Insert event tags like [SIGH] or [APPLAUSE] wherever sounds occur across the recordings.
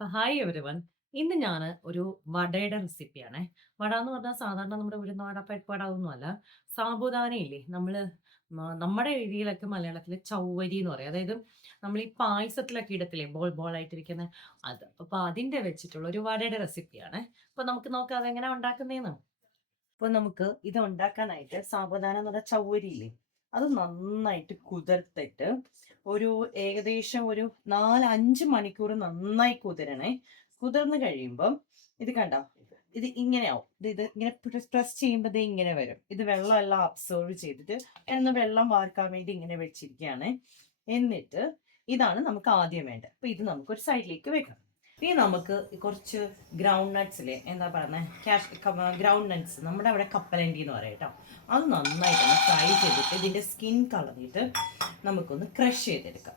Hi everyone ഇന്ന് ഞാൻ ഒരു വടയുടെ റെസിപ്പിയാണ് വട എന്ന് പറഞ്ഞാൽ സാധാരണ നമ്മുടെ ഉഴുന്നവട പരിപ്പട ഒന്നുമല്ല സാബുദാന ഇല്ലേ നമ്മൾ നമ്മുടെ രീതിയിലൊക്കെ മലയാളത്തിൽ ചൗവരി എന്ന് പറയും. അതായത് നമ്മൾ ഈ പായസത്തിലൊക്കെ ഇടത്തില്ലേ ബോൾ ബോൾ ആയിട്ടിരിക്കുന്ന അത്. അപ്പൊ അതിന്റെ വെച്ചിട്ടുള്ള ഒരു വടയുടെ റെസിപ്പിയാണ് അപ്പൊ നമുക്ക് നോക്കാം അതെങ്ങനെ ഉണ്ടാക്കുന്നതെന്ന് അപ്പൊ നമുക്ക് ഇത് ഉണ്ടാക്കാനായിട്ട് സാബുദാന എന്ന് പറഞ്ഞാൽ ചൗവരി ഇല്ലേ? അത് നന്നായിട്ട് കുതിർത്തിട്ട് ഒരു ഏകദേശം ഒരു നാല് അഞ്ച് മണിക്കൂർ നന്നായി കുതിരണേ. കുതിർന്ന് കഴിയുമ്പം ഇത് കണ്ട? ഇത് ഇങ്ങനെയാവും. ഇത് ഇത് ഇങ്ങനെ പ്രസ് ചെയ്യുമ്പോൾ ഇത് ഇങ്ങനെ വരും. ഇത് വെള്ളം എല്ലാം അബ്സോർവ് ചെയ്തിട്ട് എന്ന് വെള്ളം വാർക്കാൻ വേണ്ടി ഇങ്ങനെ വെച്ചിരിക്കുകയാണ്. എന്നിട്ട് ഇതാണ് നമുക്ക് ആദ്യം വേണ്ടത്. അപ്പൊ ഇത് നമുക്കൊരു സൈഡിലേക്ക് വെക്കാം. ഇനി നമുക്ക് കുറച്ച് ഗ്രൗണ്ട് നട്ട്സിലെ എന്താ പറയുന്നത് ക്യാഷ് ഗ്രൗണ്ട് നട്ട്സ് നമ്മുടെ അവിടെ കപ്പലണ്ടി എന്ന് പറയും കേട്ടോ. അത് നന്നായിട്ടൊന്ന് ഫ്രൈ ചെയ്തിട്ട് ഇതിന്റെ സ്കിൻ കളഞ്ഞിട്ട് നമുക്കൊന്ന് ക്രഷ് ചെയ്തെടുക്കാം.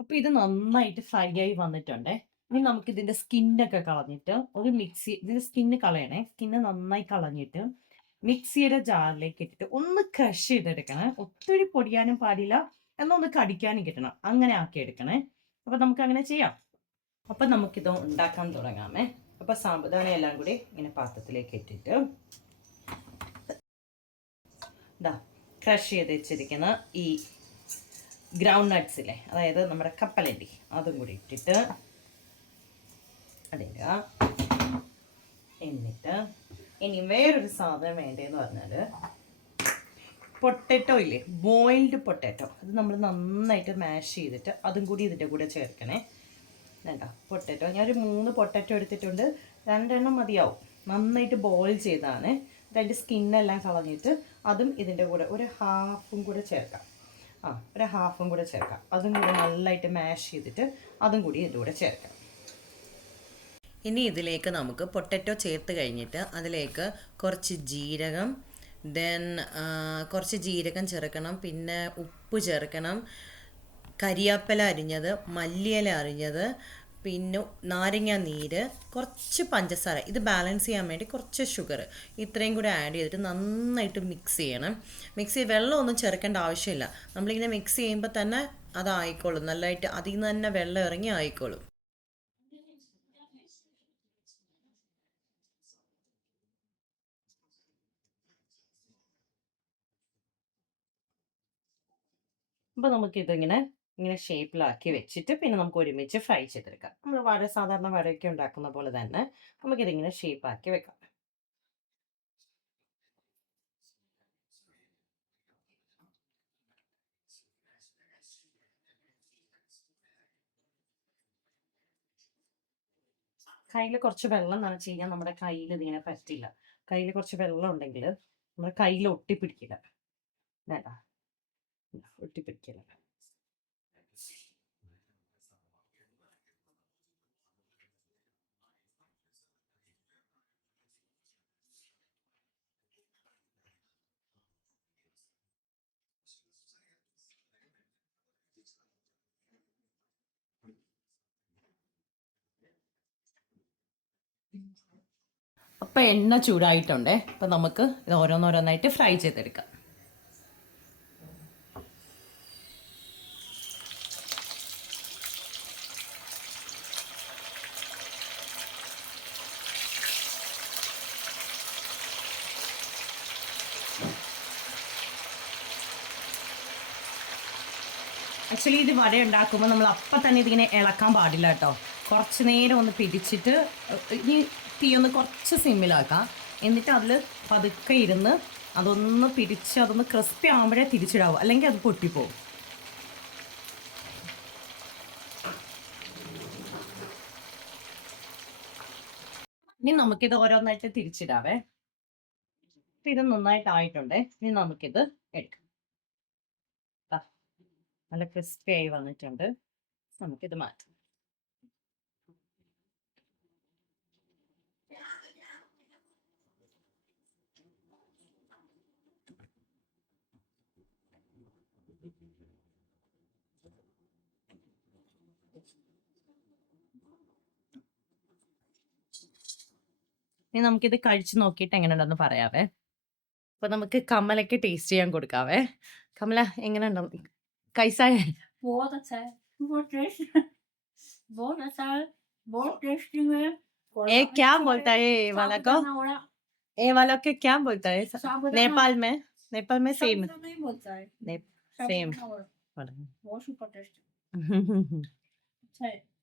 അപ്പൊ ഇത് നന്നായിട്ട് ഫ്രൈ ആയി വന്നിട്ടുണ്ട്. ഇനി നമുക്ക് ഇതിന്റെ സ്കിന്നൊക്കെ കളഞ്ഞിട്ട് ഒരു മിക്സി ഇതിന്റെ സ്കിന്ന് കളയണേ. സ്കിന്ന് നന്നായി കളഞ്ഞിട്ട് മിക്സിയുടെ ജാറിലേക്ക് ഇട്ടിട്ട് ഒന്ന് ക്രഷ് ചെയ്തെടുക്കണേ. ഒത്തിരി പൊടിയാനും പാടില്ല. എന്നൊന്ന് കടിക്കാനും കിട്ടണം. അങ്ങനെ ആക്കി എടുക്കണേ. അപ്പൊ നമുക്ക് അങ്ങനെ ചെയ്യാം. അപ്പൊ നമുക്കിത് ഉണ്ടാക്കാൻ തുടങ്ങാമേ. അപ്പൊ സാമ്പുദാന എല്ലാം കൂടി ഇങ്ങനെ പാത്രത്തിലേക്ക് ഇട്ടിട്ട് ഇതാ ക്രഷ് ചെയ്ത് വെച്ചിരിക്കുന്ന ഈ ഗ്രൗണ്ട് നട്ട്സിലെ അതായത് നമ്മുടെ കപ്പലണ്ടി. അതും കൂടി ഇട്ടിട്ട് അതിടുക ഇനി വേറൊരു സാധനം വേണ്ടതെന്ന് പറഞ്ഞാൽ പൊട്ടറ്റോ ഇല്ലേ? ബോയിൽഡ് പൊട്ടറ്റോ അത് നമ്മൾ നന്നായിട്ട് മാഷ് ചെയ്തിട്ട് അതും കൂടി ഇതിന്റെ കൂടെ ചേർക്കണേ. വേണ്ട പൊട്ടറ്റോ ഞാനൊരു മൂന്ന് പൊട്ടറ്റോ എടുത്തിട്ടുണ്ട്. രണ്ടെണ്ണം മതിയാവും. നന്നായിട്ട് ബോയിൽ ചെയ്താണ്. അതിന്റെ സ്കിന്നെല്ലാം കളഞ്ഞിട്ട് അതും ഇതിന്റെ കൂടെ ഒരു ഹാഫും കൂടെ ചേർക്കാം. ആ ഒരു ഹാഫും കൂടെ ചേർക്കാം. അതും കൂടെ നന്നായിട്ട് മാഷ് ചെയ്തിട്ട് അതും കൂടി ഇതിന്റെ കൂടെ ചേർക്കാം. ഇനി ഇതിലേക്ക് നമുക്ക് പൊട്ടറ്റോ ചേർത്ത് കഴിഞ്ഞിട്ട് അതിലേക്ക് കുറച്ച് ജീരകം ദെൻ കുറച്ച് ജീരകം ചേർക്കണം പിന്നെ ഉപ്പ് ചേർക്കണം കരിയാപ്പല അരിഞ്ഞത് മല്ലിയില അരിഞ്ഞത് പിന്നെ നാരങ്ങ നീര് കുറച്ച് പഞ്ചസാര. ഇത് ബാലൻസ് ചെയ്യാൻ വേണ്ടി കുറച്ച് ഷുഗർ ഇത്രയും കൂടി ആഡ് ചെയ്തിട്ട് നന്നായിട്ട് മിക്സ് ചെയ്യണം. മിക്സ് ചെയ്ത് വെള്ളമൊന്നും ചേർക്കേണ്ട ആവശ്യമില്ല. നമ്മളിങ്ങനെ മിക്സ് ചെയ്യുമ്പോൾ തന്നെ അതായിക്കോളും. നല്ലതായിട്ട് അതിൽ നിന്ന് തന്നെ വെള്ളം ഇറങ്ങി ആയിക്കോളും. അപ്പോൾ നമുക്കിതിങ്ങനെ ഇങ്ങനെ ഷേപ്പിലാക്കി വെച്ചിട്ട് പിന്നെ നമുക്ക് ഒരുമിച്ച് ഫ്രൈ ചെയ്തെടുക്കാം. നമ്മൾ വട സാധാരണ വടയൊക്കെ ഉണ്ടാക്കുന്ന പോലെ തന്നെ നമുക്കിതിങ്ങനെ ഷേപ്പാക്കി വെക്കാം. കയ്യിൽ കുറച്ച് വെള്ളം നനച്ച് കഴിഞ്ഞാൽ നമ്മുടെ കയ്യിൽ ഇതിങ്ങനെ പറ്റില്ല. കയ്യിൽ കുറച്ച് വെള്ളം ഉണ്ടെങ്കിൽ നമ്മുടെ കയ്യിൽ ഒട്ടിപ്പിടിക്കില്ല. വേണ്ട. ഒട്ടിപ്പിടിക്കില്ല അപ്പം എണ്ണ ചൂടായിട്ടുണ്ടേ. അപ്പം നമുക്ക് ഇത് ഓരോന്നോരോന്നായിട്ട് ഫ്രൈ ചെയ്തെടുക്കാം. ആക്ച്വലി ഇത് വട ഉണ്ടാക്കുമ്പോൾ നമ്മൾ അപ്പം തന്നെ ഇതിങ്ങനെ ഇളക്കാൻ പാടില്ല കേട്ടോ. കുറച്ച് നേരം ഒന്ന് പിടിച്ചിട്ട് ഇനി തീ ഒന്ന് കുറച്ച് സിമ്മിലാക്കാം എന്നിട്ട് അതിൽ പതുക്കെ ഇരുന്ന് അതൊന്ന് പിടിച്ച് അതൊന്ന് ക്രിസ്പി ആകുമ്പോഴേ തിരിച്ചിടാവും. അല്ലെങ്കിൽ അത് പൊട്ടിപ്പോവും. ഇനി നമുക്കിത് ഓരോന്നായിട്ട് തിരിച്ചിടാവേ. ഇത് നന്നായിട്ട് ആയിട്ടുണ്ടേ ഇനി നമുക്കിത് എടുക്കാം. നല്ല ക്രിസ്പി ആയി വന്നിട്ടുണ്ട്. നമുക്കിത് മാറ്റാം. ഇനി നമുക്കിത് കഴിച്ച് നോക്കിയിട്ട് എങ്ങനെയുണ്ടെന്ന് പറയാവേ. അപ്പൊ നമുക്ക് കമലയ്ക്ക് ടേസ്റ്റ് ചെയ്യാൻ കൊടുക്കാവേ. കമല എങ്ങനെ कैसा है? बहुत अच्छा है। बहुत बहुत अच्छा है। बहुत टेस्टिंग है। क्या बोलता है। वाला को? वाला के क्या बोलता है? नेपाल में? नेपाल में सेम नहीं बोलता है। सेम बहुत सुपर [LAUGHS] अच्छा है।